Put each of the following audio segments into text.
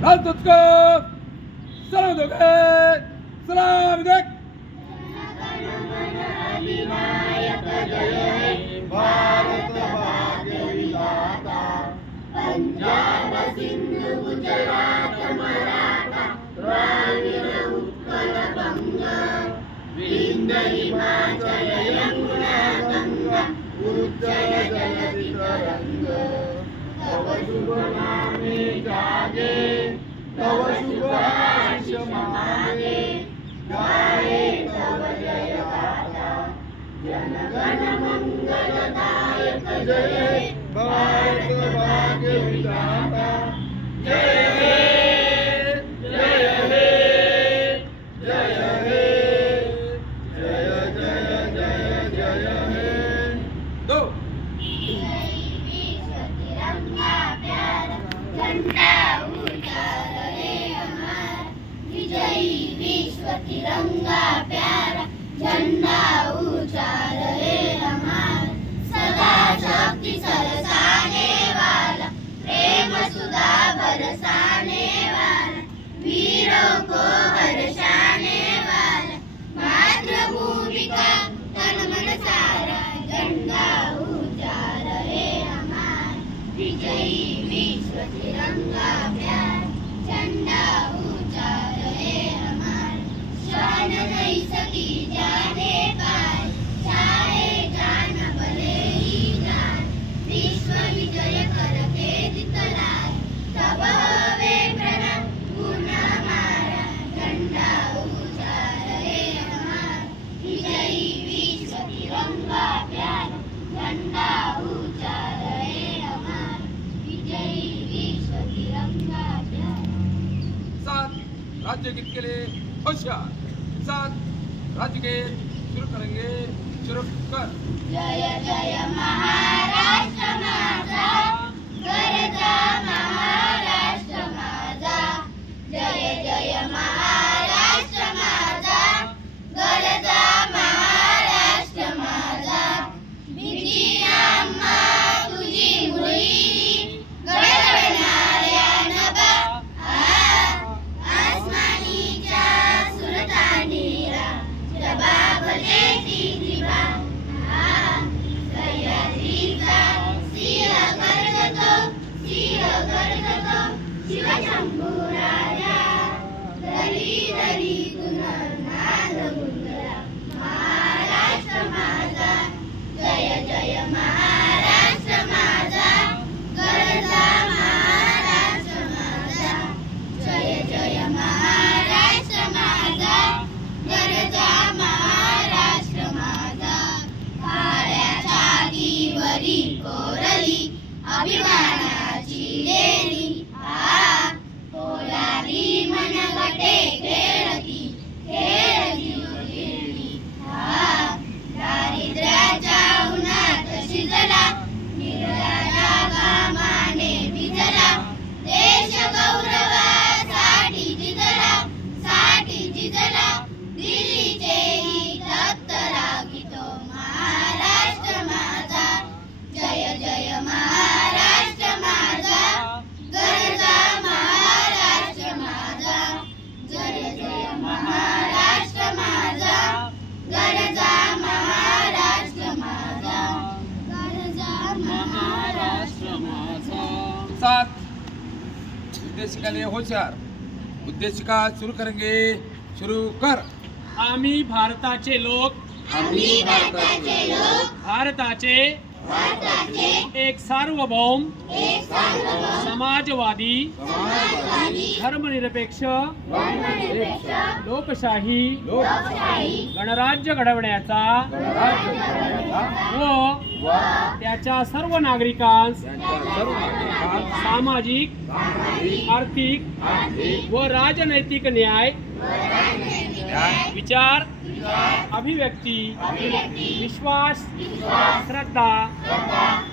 Santotko, salam doge, salam dek. Thank you. तव शुभ आश मागे गाये तव जय गाथा मंगलदायक जय भारत भाग्य विधाता जय हे जय हे जय जय जय जय हे दो तिरंगा प्यारा झंडा ऊंचा रहे हमारा विजयी विश्व तिरंगा प्यारा झंडा ऊंचा रहे हमारा सदा शक्ति सरसाने वाला प्रेम सुधा बरसाने वाला. वीरों को राज्य गीत के लिए होशियार। सात राज्य गीत शुरू करेंगे शुरू कर। जय जय महाराष्ट्र उद्देशिका लिए होशियार. उद्देशिका शुरू करेंगे शुरू कर. आम्ही भारताचे लोक. आम्ही भारताचे लोक. भारताचे. भारताचे. एक सार्वभौम. एक सार्वभौम. समाजवादी. समाजवादी. धर्मनिरपेक्ष. धर्मनिरपेक्ष. लोकशाही. लोकशाही. गणराज्य घडवण्याचा. गणराज्य घडवण्याचा. व व त्याच्या सर्व नागरिकांस. त्यांच्या सर्व नागरिकांना सामाजिक आर्थिक व राजनैतिक न्याय विचार अभिव्यक्ती विश्वास श्रद्धा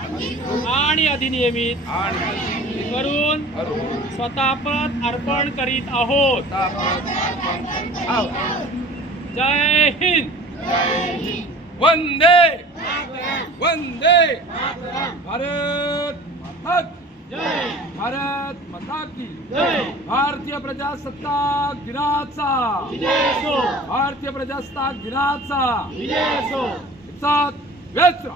आणि अधिनियमित करून स्वतःपद अर्पण करीत आहोत. जय हिंद. वंदे. वंदे. भारत माता जय. भारत माता की. जय. भारतीय प्रजासत्ताक दिनाचा. भारतीय प्रजासत्ताक दिनाचा. सात व्यस्त